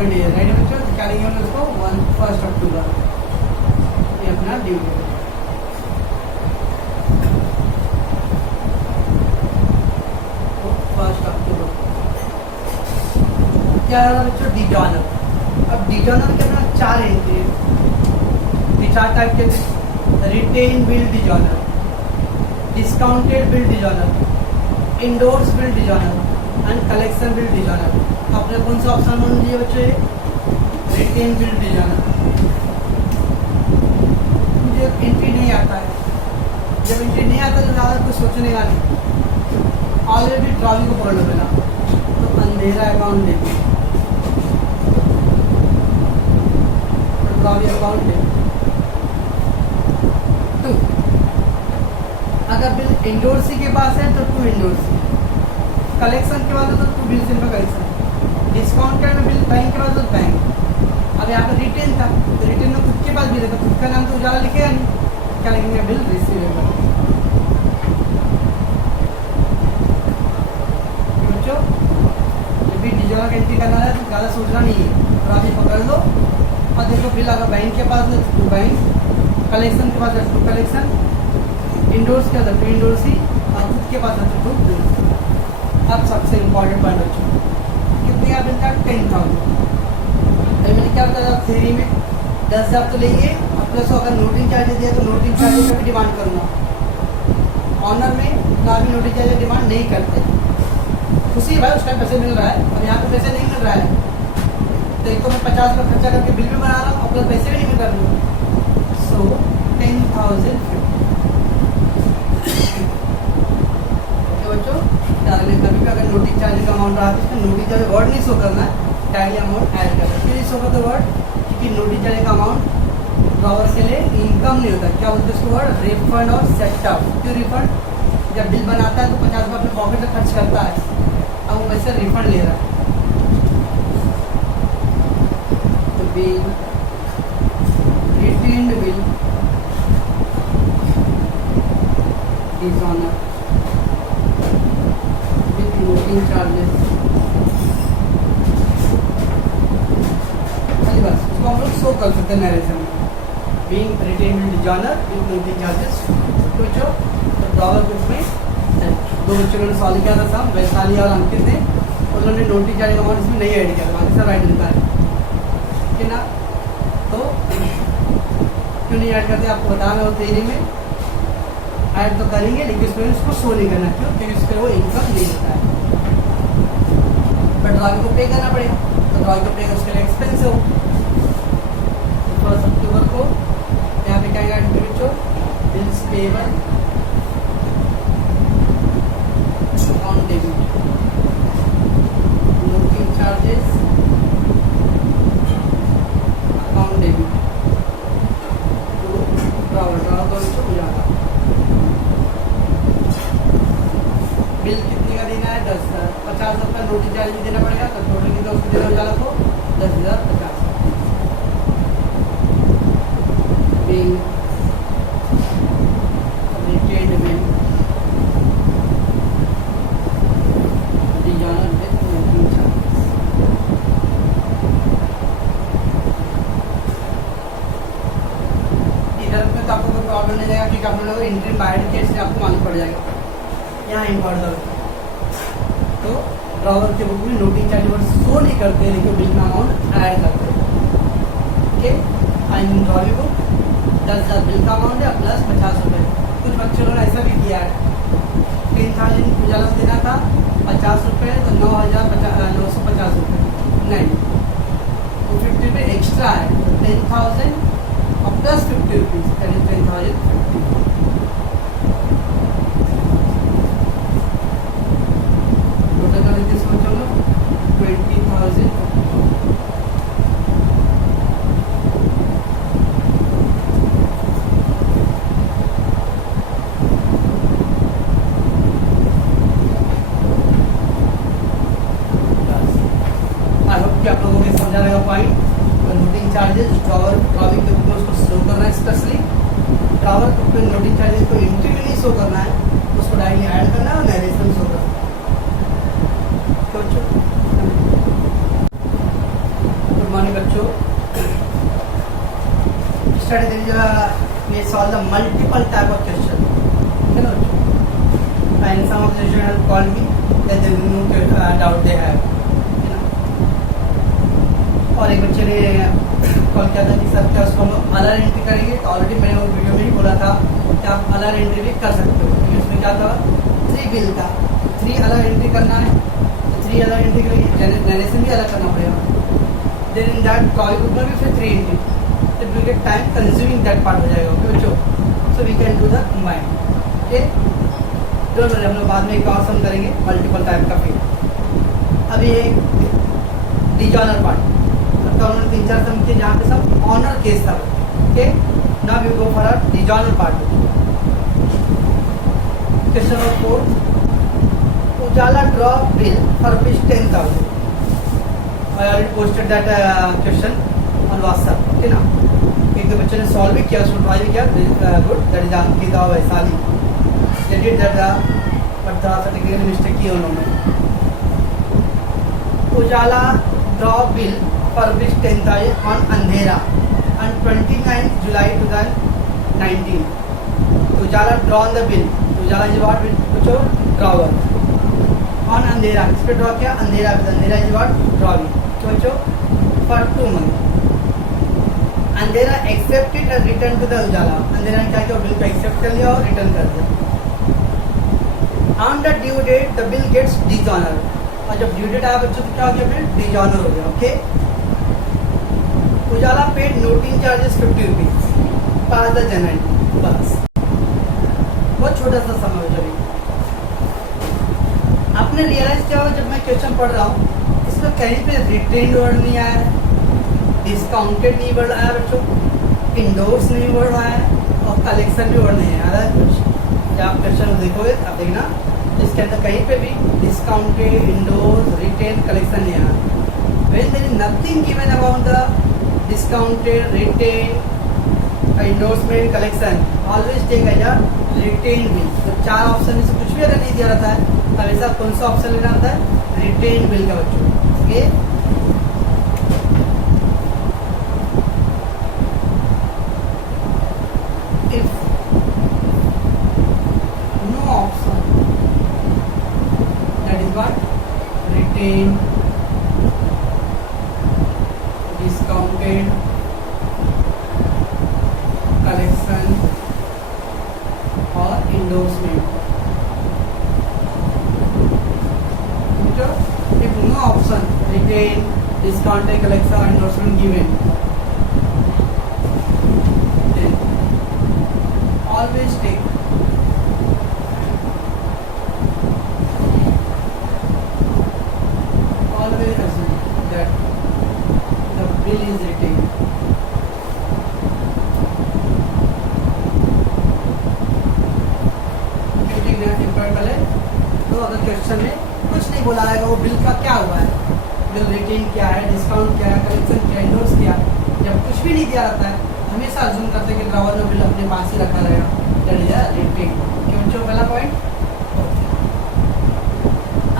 Holiday है, right बच्चों? तो क्या लिखेंगे हम उसको 1 अक्टूबर, ये अपना ड्यू डेट। तो 1 अक्टूबर क्या है बच्चों? डिजॉनर। अब डिजॉनर के अंदर 4 एंट्री, 4 टाइप के थे। Retain bill dishonour, discounted bill dishonour, endorse bill dishonour and collection bill dishonour. आपने कौन सा ऑप्शन मान लिया बच्चों? Retain bill dishonour. मुझे एंट्री नहीं आता है, जब एंट्री नहीं आता तो ज़्यादा कुछ सोचने का नहीं, ऑलरेडी ट्रॉली को पकड़ लो पहला। तो अंधेरा अकाउंट देखिए, ट्रॉली अकाउंट देखिए। अगर बिल इंडोर्सी के पास है तो 2 इंडोर्सी, कलेक्शन के पास है तो 2 बिल सिंपल कलेक्शन, डिस्काउंट का बिल बैंक के पास तो बैंक। अब यहाँ पर रिटेन था तो रिटेन में खुद के पास बिल है तो खुद का नाम तो उजाला लिखेगा नहीं, क्या लिखेंगे? Bill receivable. बच्चों जब भी डिजॉनर एंट्री करना है तो ज़्यादा सोचना नहीं है, और आप ये पकड़ लो और देखो बिल अगर बैंक के पास है तो बैंक, कलेक्शन के पास है तो कलेक्शन, इंडोर्स क्या था? 2 इंडोर्सी, और खुद के पास है तो 2 बिल। अब सबसे इम्पोर्टेंट पॉइंट बच्चों, कितने का बिल था? 10,000। अभी मैंने क्या बताया थ्योरी में 10,000 तो लेंगे और प्लस अगर नोटिंग चार्जेस दिया तो नोटिंग चार्जेस का भी डिमांड करूँगा। ऑनर में ना भी नोटिंग चार्जेस डिमांड नहीं करते, खुशी भाई उसका पैसे मिल रहा है, और यहाँ पे पैसे नहीं मिल रहा है तो एक तो मैं 50 लाख खर्चा करके बिल भी बना रहा हूँ और प्लस पैसे भी नहीं मिल रहे। सो 10,000 बच्चों डालने कभी भी अगर नोटिंग चार्ज का अमाउंट रहा तो इसमें नोटिंग चार्ज वर्ड नहीं शो करना है, डायली अमाउंट ऐड करना है। फिर शो करते वर्ड क्योंकि नोटिंग चार्ज का अमाउंट ड्रॉवर के लिए इनकम नहीं होता। क्या बोलते हैं उसको वर्ड? रिफंड और सेटअप। क्यों रिफंड? जब बिल बनाता है तो 50 रुपये अपने पॉकेट में खर्च करता है, अब वो वैसे रिफंड ले रहा है। तो bill retained bill dishonoured noting charges, खाली बस उसको हम लोग शो कर सकते हैं नरेशन में, being retained bill dishonoured with noting charges. तो ड्रॉवर बुक में 2 बच्चों ने सॉल्व किया था सब, वैशाली और अंकित ने, उन्होंने नोटिंग चार्ज अमाउंट इसमें नहीं ऐड किया था, बाकी सब ऐड मिलता है, ठीक है ना? तो क्यों नहीं ऐड करते आपको बताना हो थ्योरी में, ऐड तो करेंगे लेकिन उसमें उसको शो नहीं करना। क्यों? क्योंकि उसके वो इनकम नहीं होता है, बट ड्रॉइंग को पे करना पड़ेगा, तो ड्रॉइंग को पे उसके लिए एक्सपेंस हो। 1 अक्टूबर को यहाँ पे क्या ऐड करें बच्चों? Bills payable on debit, noting charges account debit तो ड्रॉवर को उजाला। बिल कितने का देना है? 10,000। 50,000 का नोटिंग चार्ज भी देना पड़ेगा, तो टोटल कितना उसको देना उजाला को? 10,050। Bill retained bill dishonoured with noting charges. इधर में तो आपको कोई प्रॉब्लम नहीं रहेगा क्योंकि आप लोग एंट्री बाइड के इसलिए आपको मालूम पड़ जाएगा। यहाँ इम्पॉर्टेंट तो ड्रॉवर के बुक में नोटिंग चार्ज वर्ड शो नहीं करते लेकिन बिल में अमाउंट ऐड करते हैं। ओके, आई ड्रॉवी बुक 10,000 बिल का अमाउंट है प्लस 50 रुपये। कुछ बच्चों ने ऐसा भी किया है, 10,000 उजाला देना था 50 रुपये तो 9,950 रुपये नहीं, 250 रुपये एक्स्ट्रा है, 10,000 और प्लस 50 रुपीज़ यानी 10,050। चार्जेस ड्रॉवर ड्रॉविंग के ऊपर उसको शो करना है, specially drawer study we solve the multiple type of question. You know, and some of the students have called me that they know doubt they have. You know, और एक बच्चे ने call किया था कि सर क्या उसको हम अलर एंट्री करेंगे, तो ऑलरेडी मैंने वो वीडियो में ही बोला था कि आप अलर एंट्री भी कर सकते हो, क्योंकि उसमें क्या था 3 बिल का 3 अलर एंट्री करना है, तो 3 अलर एंट्री के लिए जनरेशन भी अलग करना पड़ेगा, then in that call group में भी फिर 3 एंट्री, तो will get time consuming that part हो जाएगा। ओके बच्चों, so we can do the combine. Okay, जो हम लोग बाद में एक और सम करेंगे मल्टीपल टाइप का। फिर अभी एक डिजॉनर पार्ट, तो हमने 3-4 सम किए जहाँ पे सब ऑनर केस था। Okay, now we go for a dishonour part. Question number 4, Ujala draw bill for rupees 10,000। I already posted that question on WhatsApp. Okay ना, एक दो बच्चों ने सॉल्व भी किया, उसको ट्राई भी किया, good, that is Ankita Vaishali, they did that, but थोड़ा सा टेक्निकल मिस्टेक की उन्होंने। उजाला draw bill for rupees 10,000 on Andhera on 29 July 2019. Ujala drawn the bill. Ujala is what? Which drawer on Andhera. इस पे ड्रॉ किया अंधेरा, अंधेरा is what? Drawing. तो बच्चों for 2 months. अंधेरा accepted and returned to the उजाला. अंधेरा ने क्या किया? बिल को एक्सेप्ट कर लिया और रिटर्न कर दिया। On the due date the bill gets dishonored. और जब ड्यू डेट आया बच्चों तो क्या हो गया? बिल डिजॉनर हो गया। Okay, Ujala paid noting charges 50 rupees pass the general. बस बहुत छोटा सा समय हो। जब आपने रियलाइज किया हो, जब मैं क्वेश्चन पढ़ रहा हूँ इसमें कहीं पे रिटेन वर्ड नहीं आया है, डिस्काउंटेड नहीं वर्ड आया बच्चों, इंडोर्स नहीं वर्ड आया है, और कलेक्शन भी वर्ड नहीं आया है। कुछ जब आप क्वेश्चन देखोगे आप देखना इसके अंदर कहीं पे भी डिस्काउंटेड, इंडोर्स, रिटेन, कलेक्शन नहीं आया। When there is nothing given about the discounted, retained, endorsement, collection, always take as a retained bill। तो 4 ऑप्शन में से कुछ भी अगर नहीं दिया रहता है, हमेशा कौन सा ऑप्शन लेना होता है? रिटेन्ड बिल का बच्चों। Okay, if no option that is what? Retained, discounted, collection और endorsement। If no option retain, discounted, collection or endorsement given, then always take assume that the bill is retained। तो अगर question में कुछ नहीं बोला रहेगा वो बिल का क्या हुआ है, बिल रिटेन क्या है, डिस्काउंट क्या है, कलेक्शन क्या है, इंडोर्स क्या, जब कुछ भी नहीं दिया रहता है हमेशा अज्यूम करते हैं कि ड्रावर में बिल अपने पास ही रखा रहेगा, दैट इज अ रिटेन। क्यों? पहला पॉइंट।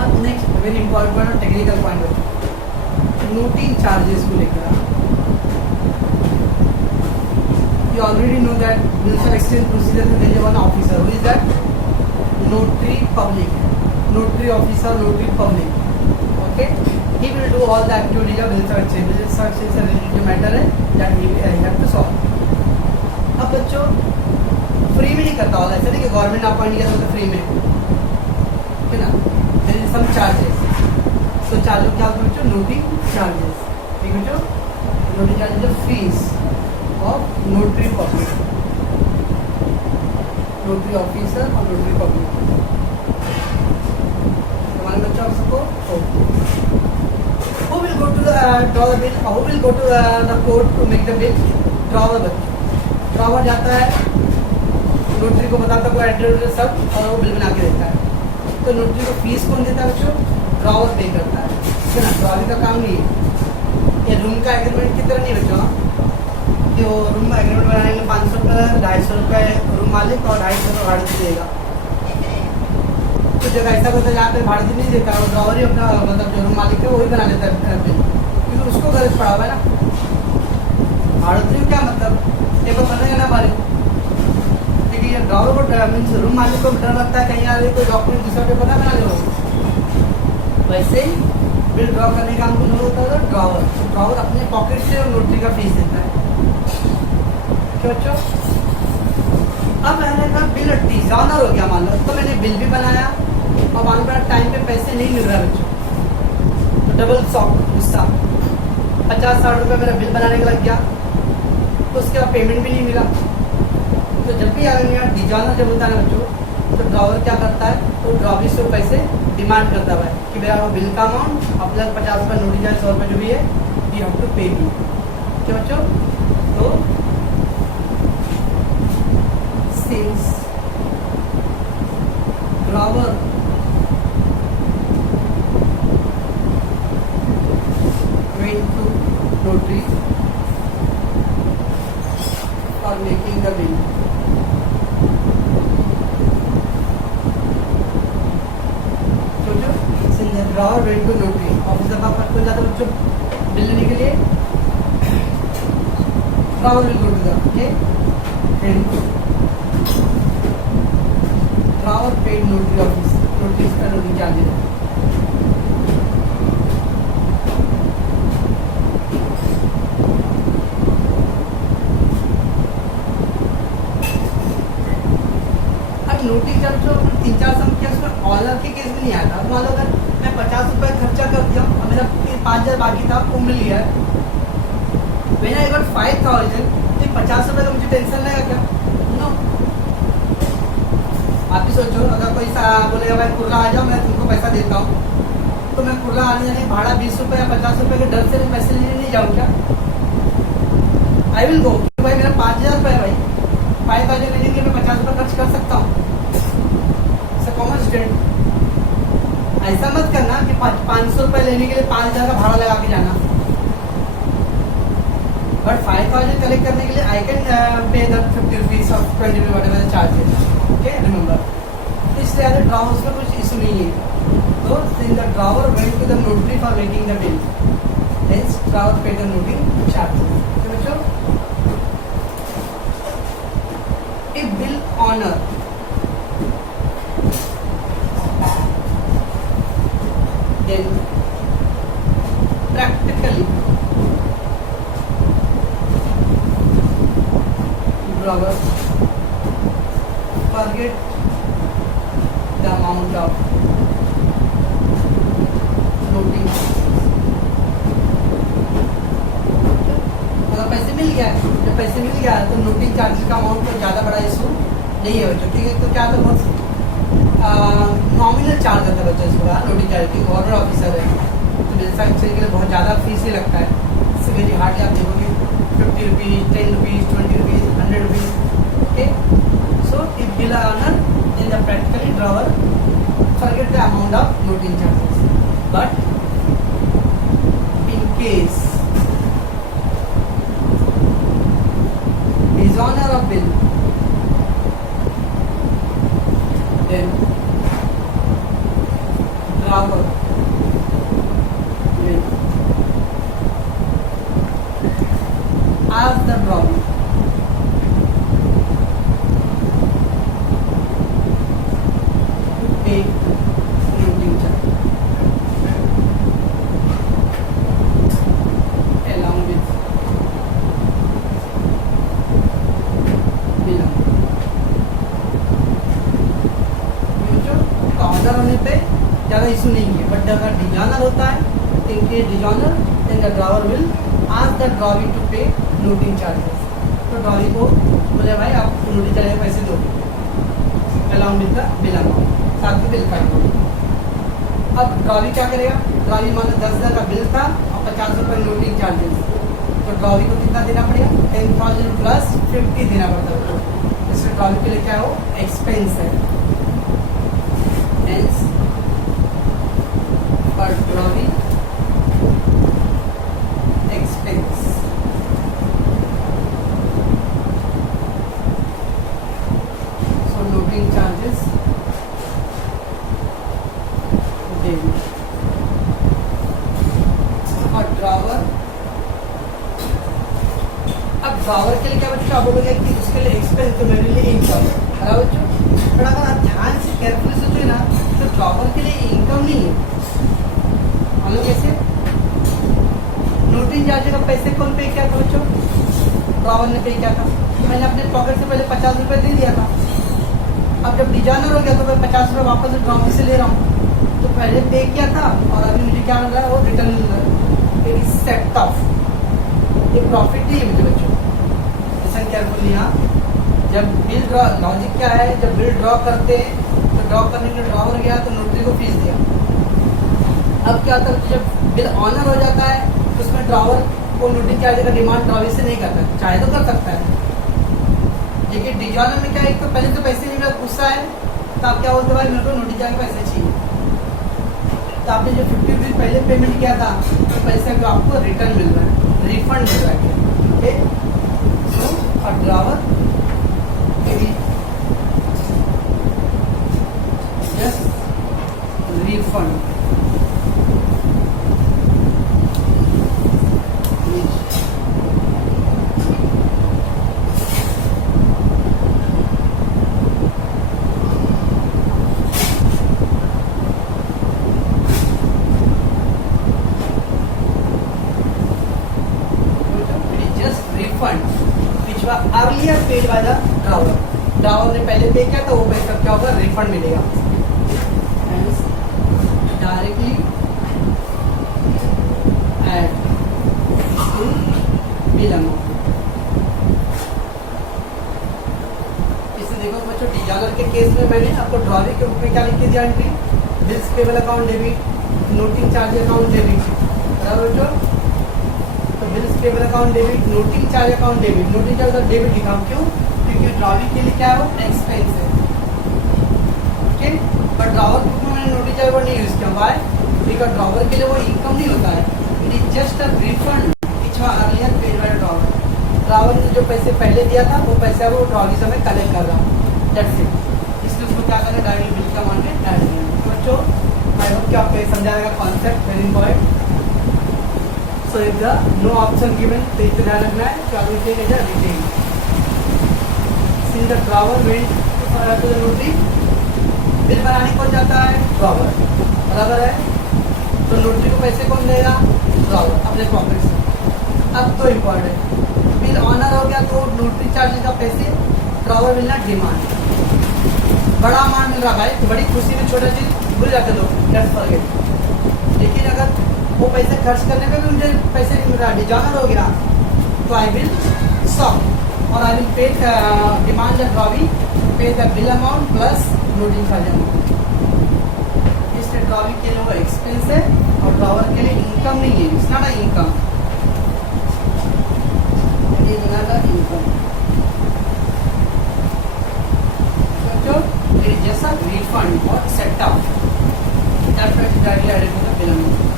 अब next very important technical point है नोटिंग चार्जेस को लेकर। You already know that bills are exchanged procedure में there is one officer, who is that? Notary public, notary officer, notary public। Okay, he will do all the activities of bills exchange। Bills exchange से related matter है that he have to solve। अब बच्चों free में नहीं करता होगा, ऐसा नहीं कि गवर्नमेंट अपॉइंट किया तो फ्री में, है ना? there is some charges। तो चार्ज क्या होता है बच्चों? Noting charges. ठीक है बच्चों, noting charges fees of notary public, notary officer और नोटरी पब्लिक। हमारे बच्चों आप सबको who will go to the draw the bill, who will go to the court to make the bill? Drawer. बच्चों drawer जाता है, नोटरी को बताता है एड्रेस सब, और वो बिल बना के देता है। तो नोटरी को फीस कौन देता है बच्चों? ड्रॉवर पे करता है ना? ड्रॉवर का काम नहीं है, ये रूम का एग्रीमेंट की तरह नहीं बच्चों। कि वो रूम एग्रीमेंट बनाने के लिए 500 रुपये, 250 रुपये रूम मालिक और 250 रुपये भाड़े देगा। तो जगह ऐसा होता है जहाँ पे भाड़े नहीं देता, वो ड्रॉवर ही अपना मतलब जो रूम मालिक है वही बना लेता है बिल, क्योंकि उसको गरज पड़ा हुआ है ना। भाड़ोत्री क्या मतलब, ये बार बनेगा ना हमारे, क्योंकि ये ड्रावर को मीन्स रूम मालिक को डर लगता है कहीं आ रही कोई डॉक्यूमेंट दूसरा पेपर ना बना लो। वैसे ही बिल ड्रॉ करने का हमको लोग होता है ड्रावर, तो ड्रावर अपने पॉकेट से नोटरी का फीस देता है। क्यों बच्चों? अब मैंने कहा बिल डिजाइनर हो गया मान लो, तो मैंने बिल भी बनाया और मान लो टाइम पे पैसे नहीं मिल रहा बच्चों, तो डबल शॉक गुस्सा, 50-60 रुपये मेरा बिल बनाने का लग गया, तो उसके बाद पेमेंट भी नहीं मिला। तो जब भी आगे डिजाइनर जब होता है बच्चों, तो ड्रावर क्या करता है, तो ड्रावर से पैसे डिमांड करता है कि मेरा वो बिल का अमाउंट अब तक 50 रुपये नोटिस जाए 100 रुपये जो भी है यू हैव टू पे मी। क्या बच्चों? तो since drawer went to notary for making the bill, drawer went to notary, office का काम खुल जाता है बच्चों बिल लेने के लिए, drawer will go to the okay drawer paid notary office, notary का नोटरी चार्जेस। अब नोटरी जब जो 3-4 सम केस में ऑनर के केस में नहीं आता, मान लो अगर मैं 50 रुपये खर्चा कर दिया और मेरा 5,000 बाकी था वो मिल गया है, मैंने अगर 5,000 तो 50 रुपये का मुझे टेंशन लगेगा क्या? नो। आप ही सोचो अगर कोई बोलेगा भाई कुर्ला आ जाओ मैं तुमको पैसा देता हूँ, तो मैं कुर्ला आने जाने भाड़ा 20 रुपये या 50 रुपये के डर से मैं पैसे लेने नहीं जाऊँ क्या? आई विल गो, भाई मेरा 5,000 रुपये है भाई, 5,000 लेने के लिए मैं 50 रुपये खर्च कर सकता हूँ। कॉमन स्टूडेंट ऐसा मत करना कि 500 रुपये लेने के लिए 5,000 का भाड़ा लगा के जाना, बट 5,000 कलेक्ट करने के लिए I can pay the 50 rupees और 20 rupees whatever charges, okay remember. इसलिए अगर ड्रावर्स में कुछ इशू नहीं है, तो since the drawer went to the notary for making the bill, hence drawer pay the notary charges. तो बच्चों a bill honour then practically drawer forget the amount of noting। अगर पैसे मिल गया, जब पैसे मिल गया तो नोटिंग चार्जेस का अमाउंट तो ज़्यादा बड़ा इशू नहीं है बच्चों, ठीक है? तो क्या तो बहुत नॉमिनल चार्ज आता है बच्चों इसका, नोटिंग चार्ज की ऑर्डर ऑफिसर है तो बिल साइन के लिए बहुत ज़्यादा फीस ही लगता है, इससे वेरी हार्डली आप देखोगे 50 rupees, 10 rupees, 20 rupees, 100 rupees, okay. So if bill honour in the practically drawer forget the amount of noting charges, but in case dishonor of bill, then drawer will ask the drawer to pay noting charge along with bill amount। Order होने पे ज़्यादा issue नहीं है, but अगर designer होता है तो इनके dishonour then the drawer will ask the drawee to pay noting charges. तो ड्रावी को बोले भाई आप नोटिंग चार्ज पैसे दो along with the bill amount, साथ में बिल का अमाउंट। अब ड्रावी क्या करेगा, ड्रावी मान लो 10,000 का बिल था और 50 रुपये नोटिंग चार्जेस, तो ड्रावी को कितना देना पड़ेगा? 10,000 प्लस 50 देना पड़ता है। इससे ड्रावी के लिए क्या हो, एक्सपेंस है, hence for drawing expense। So noting charges then for drawer drawer के लिए क्या बच्चों आप बोलोगे कि उसके लिए एक्सपेंस तो मेरे लिए इनकम है बच्चों। पर अगर आप ध्यान से केयरफुली सोचोगे ना तो ड्रॉवर के लिए इनकम नहीं है। मान लो कैसे नोटिंग चार्ज का पैसे कौन पे किया था बच्चों? ड्रॉवर ने पे किया था। मैंने अपने पॉकेट से पहले 50 रुपये दे दिया था। अब जब डिजाइनर हो गया तो मैं 50 रुपये वापस ड्रॉवर से ले रहा हूँ। तो पहले पे किया था और अभी मुझे क्या मिल रहा है वो रिटर्न मिल रहा है। इट इज सेट ऑफ, ये प्रॉफिट नहीं है मुझे बच्चों। ऐसा केयरफुली हाँ, जब बिल ड्रॉ लॉजिक क्या है, जब बिल ड्रॉ करते हैं तो ड्रॉ करने के लिए ड्रॉवर गया तो नोटरी को फीस दिया। अब क्या होता है जब बिल ऑनर हो जाता है तो उसमें ड्रॉवर को नोटरी चार्ज का डिमांड ड्रॉवर से नहीं करता, चाहे तो कर सकता है। लेकिन डिजॉनर में क्या है, एक तो पहले तो पैसे नहीं मिला, गुस्सा है तो आप क्या बोलते भाई मेरे को नोटरी चार्ज पैसे चाहिए। तो आपने जो 50 रुपीज पहले पेमेंट किया था तो पैसे को आपको रिटर्न मिल रहा है, रिफंड मिल रहा है। Okay, so a drawer just refund. Earlier paid by the drawer, drawer ने पहले पे किया तो वो पैसा क्या होगा, रिफंड मिलेगा। Directly add to bill amount. इसे देखो बच्चों, डिजाइनर के केस में मैंने आपको ड्रॉवर के रूप में क्या लिख के दिया, entry bills payable account debit, noting charge account debit, बराबर बच्चों। तो bills payable account debit, noting charge account debit, noting charge का डेबिट लिखा हूं क्यों, क्योंकि ड्रॉवर के लिए क्या है वो एक्सपेंस है। ओके, बट ड्रॉवर बुक में मैंने नोटिंग चार्ज वर्ड नहीं यूज किया, व्हाई, बिकॉज़ ड्रॉवर के लिए वो इनकम नहीं होता है, it is just a refund which was earlier paid by drawer. Drawer ने जो पैसे पहले दिया था वो पैसा वो ड्रॉवर से मैं कलेक्ट कर रहा हूं, दैट्स इट। इसलिए उसको क्या करना, डायरेक्टली बिल का अमाउंट में ऐड करना। बच्चों आई होप कि आपको ये समझ आएगा concept, very important. So if the no option given, तो इसे ध्यान रखना है कि आगे क्या कहता है retain. Since the drawer went to the notary, बिल बनाने कौन जाता है, ड्रॉवर, बराबर है। तो नोटरी को पैसे कौन देगा, ड्रॉवर, अपने पॉकेट से। अब तो इम्पोर्टेंट, बिल ऑनर हो गया तो नोटरी चार्ज का पैसे ड्रॉवर मिलना डिमांड, बड़ा अमाउंट मिल रहा भाई तो बड़ी खुशी में छोटा चीज भूल जाते लोग, लेट्स फॉरगेट। लेकिन अगर वो पैसे खर्च करने में भी मुझे पैसे नहीं मिल रहा, डिजाइनर हो गया तो आई विल सॉल्व और I will pay demand the drawee pay the bill amount plus noting charge amount. इसलिए ड्रॉवी के लिए वो एक्सपेंस है और ड्रॉवर के लिए इनकम नहीं है, it's not a income, it is not a income. समझो, it is just a refund और setup, that's why it directly added to the bill amount.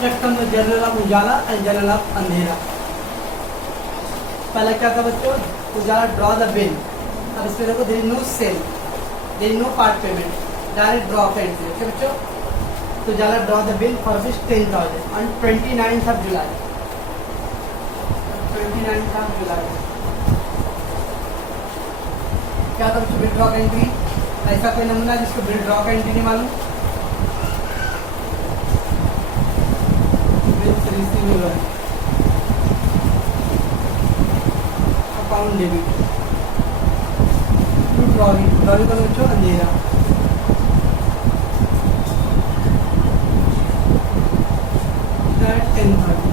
Next हम journal of Ujala and journal of Andhera. पहले क्या था बच्चों, उजाला draw the bill, अब इसमें देखो there is no sale, there is no part payment, direct draw of entry. Okay बच्चों, तो Ujala draw the bill for this 10,000 on 29th of July, 29th of July। क्या था बच्चों बिल ड्रॉ का entry, ऐसा कोई नमूना जिसको बिल ड्रॉ का एंट्री नहीं मालूम, account debit to drawee, drawee का बच्चों अंधेरा, that 10,000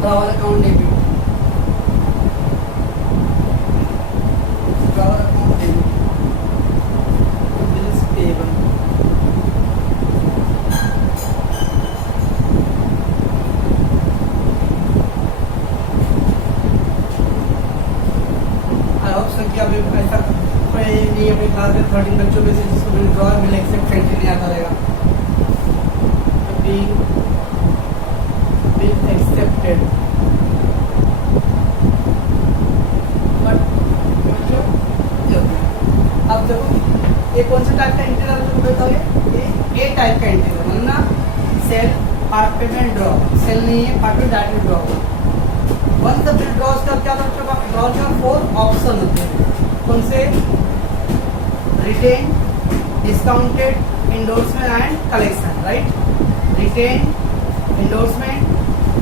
drawer account debit, drawer account debit बाद में 13 बच्चों में से जिसको bill draw bill accept entry नहीं आता रहेगा, बिल एक्सेप्टेड। अब देखो ये कौन से टाइप का एंट्री है जो कहता है, ये ए टाइप का एंट्री है, वरना sale part payment draw, sale नहीं है, part payment direct draw. One the bill draws का क्या ड्रॉ का 4 ऑप्शन होते हैं, कौन से? Retain, discounted, endorsement and collection, right? Retain, endorsement,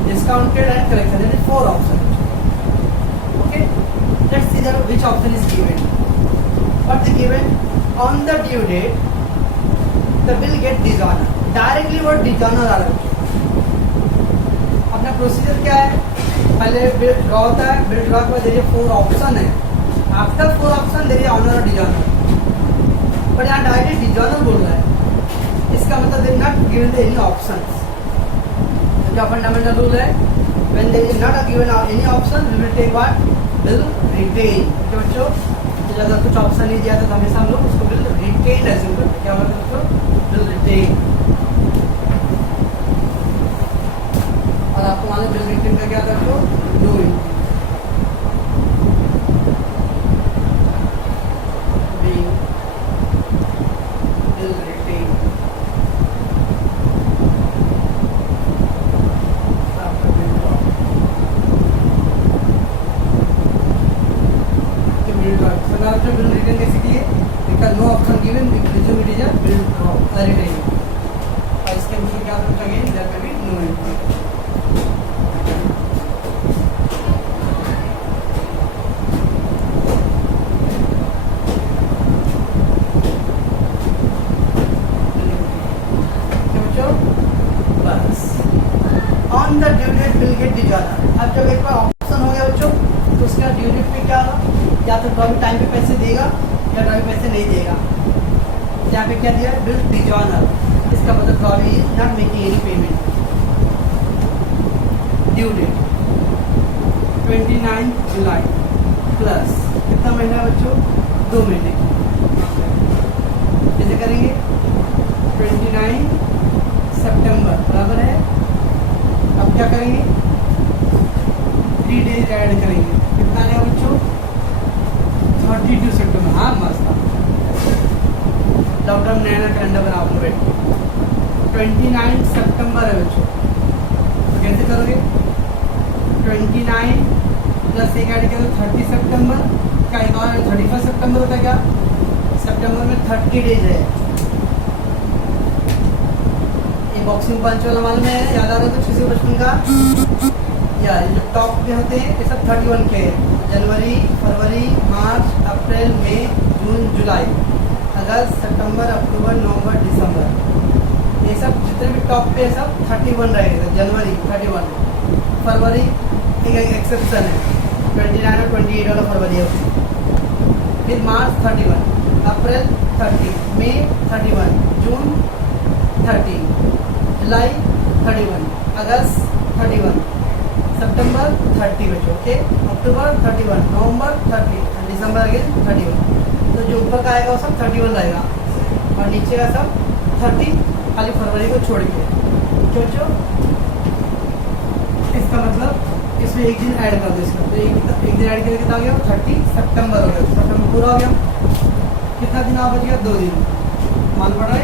discounted and collection, that is 4 option. Okay, let's see that which option is given. What is given? On the due date, the bill get dishonored. Directly what dishonored आ रहा है। अपना procedure क्या है? पहले bill draw होता है, bill draw के बाद देखिए 4 ऑप्शन है। आफ्टर 4 ऑप्शन देखिए ऑनर और डिजॉनर, बट यहाँ डायरेक्टली डिजॉनर बोल रहा है, इसका मतलब they not given any options. क्या फंडामेंटल रूल है? When there is not given any option we will take what? Bill retain. तो बच्चों अगर कुछ ऑप्शन नहीं दिया तो हमेशा हम लोग उसको बिल रिटेन एज्यूम करते हैं। क्या मतलब उसको? Bill retain. और आपको मालूम बिल रिटेन का क्या था? Do it, bill retain. Bill retain कैसे किए? Because no option given, resume it is a bill draw retain. और इसके अंदर क्या होता है? Again there may be no entry. बस on the due date bill get dishonour. अब जब एक बार ऑप्शन हो गया बच्चों तो उसका ड्यू डेट पे क्या होगा? या तो ड्रॉ टाइम पे पैसे देगा या ड्रॉ पैसे नहीं देगा। यहाँ पे क्या दिया? Bill dishonour. इसका मतलब draw is not making any payment. Due date 29 जुलाई प्लस कितना महीना बच्चों? 2 महीने। कैसे करेंगे? 29 सितंबर बराबर है। अब क्या करेंगे? 3 डेज ऐड करेंगे। कितना आएगा बच्चों? 32 सितंबर। हाँ मस्त, लॉकडाउन नया नया कैलेंडर बना आपने बैठ। 29 सितंबर है बच्चों, तो कैसे करोगे? 29 प्लस एक ऐड करो 30 सितंबर का, एक और 31 सितंबर होता है। क्या सितंबर में 30 डेज है। ये बॉक्सिंग पंच वाला मालूम है? याद आ रहा है कुछ किसी बचपन का? या ये जो टॉप पे होते हैं ये सब 31 के हैं। जनवरी, फरवरी, मार्च, अप्रैल, मई, जून, जुलाई, अगस्त, सितंबर, अक्टूबर, नवंबर, दिसंबर, ये सब जितने भी टॉप पे सब 31 रहेगा। जनवरी 31, फरवरी एक एक्सेप्शन है, 29 और 28 वाला फरवरी है। फिर मार्च 31, अप्रैल 30, मई 31, जून 30, जुलाई 31, अगस्त 31, सितंबर 30 बच्चों, ओके, अक्टूबर 31, नवंबर 30, दिसंबर अगेन 31। तो जो ऊपर का आएगा वो सब 31 रहेगा और नीचे का सब 30, खाली फरवरी को छोड़ के। बच्चों इसका मतलब इसमें एक दिन ऐड कर दो इसका, तो एक दिन ऐड करके कितना हो गया? 30 सितंबर हो गया। सितंबर पूरा हो गया। कितना दिन और बच गया? 2 दिन। मान पड़ रहा है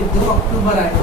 ये 2 अक्टूबर आएगा।